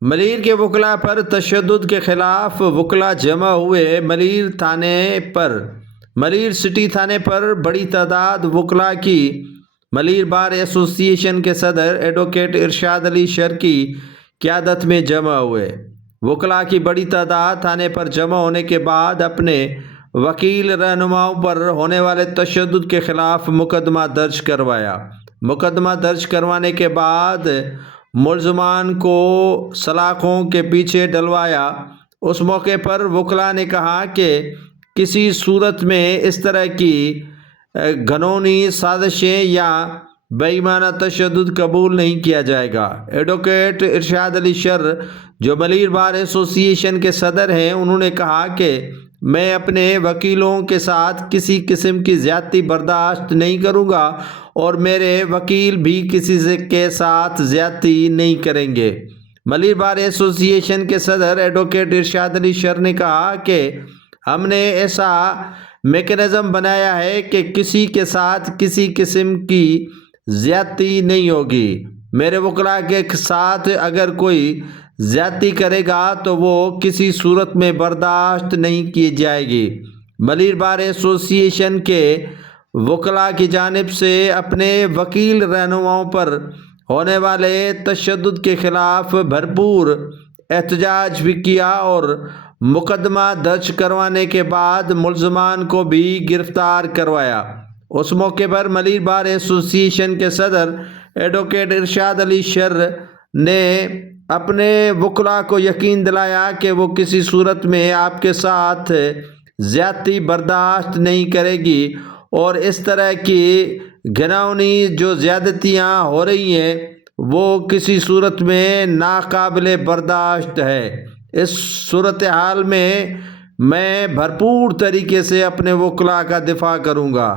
ملیر کے وکلاء پر تشدد کے خلاف وکلاء جمع ہوئے ملیر سٹی تھانے پر بڑی تعداد وکلاء کی ملیر بار ایسوسی ایشن کے صدر ایڈوکیٹ ارشاد علی شر کی قیادت میں جمع ہوئے۔ وکلاء کی بڑی تعداد تھانے پر جمع ہونے کے بعد اپنے وکیل رہنماؤں پر ہونے والے تشدد کے خلاف مقدمہ درج کروایا۔ مقدمہ درج کروانے کے بعد ملزمان کو سلاخوں کے پیچھے ڈلوایا۔ اس موقع پر وکلاء نے کہا کہ کسی صورت میں اس طرح کی گھنونی سازشیں یا بے ایمانہ تشدد قبول نہیں کیا جائے گا۔ ایڈوکیٹ ارشاد علی شر جو ملیر بار ایسوسی ایشن کے صدر ہیں، انہوں نے کہا کہ میں اپنے وکیلوں کے ساتھ کسی قسم کی زیادتی برداشت نہیں کروں گا اور میرے وکیل بھی کسی کے ساتھ زیادتی نہیں کریں گے۔ ملیر بار ایسوسی ایشن کے صدر ایڈوکیٹ ارشاد علی شر نے کہا کہ ہم نے ایسا میکینزم بنایا ہے کہ کسی کے ساتھ کسی قسم کی زیادتی نہیں ہوگی۔ میرے وکلاء کے ساتھ اگر کوئی زیادتی کرے گا تو وہ کسی صورت میں برداشت نہیں کی جائے گی۔ ملیر بار ایسوسی ایشن کے وکلاء کی جانب سے اپنے وکیل رہنماؤں پر ہونے والے تشدد کے خلاف بھرپور احتجاج بھی کیا اور مقدمہ درج کروانے کے بعد ملزمان کو بھی گرفتار کروایا۔ اس موقع پر ملیر بار ایسوسی ایشن کے صدر ایڈوکیٹ ارشاد علی شر نے اپنے وکلاء کو یقین دلایا کہ وہ کسی صورت میں آپ کے ساتھ زیادتی برداشت نہیں کرے گی اور اس طرح کی گھناؤنی جو زیادتیاں ہو رہی ہیں وہ کسی صورت میں ناقابل برداشت ہے۔ اس صورتحال میں بھرپور طریقے سے اپنے وکلاء کا دفاع کروں گا۔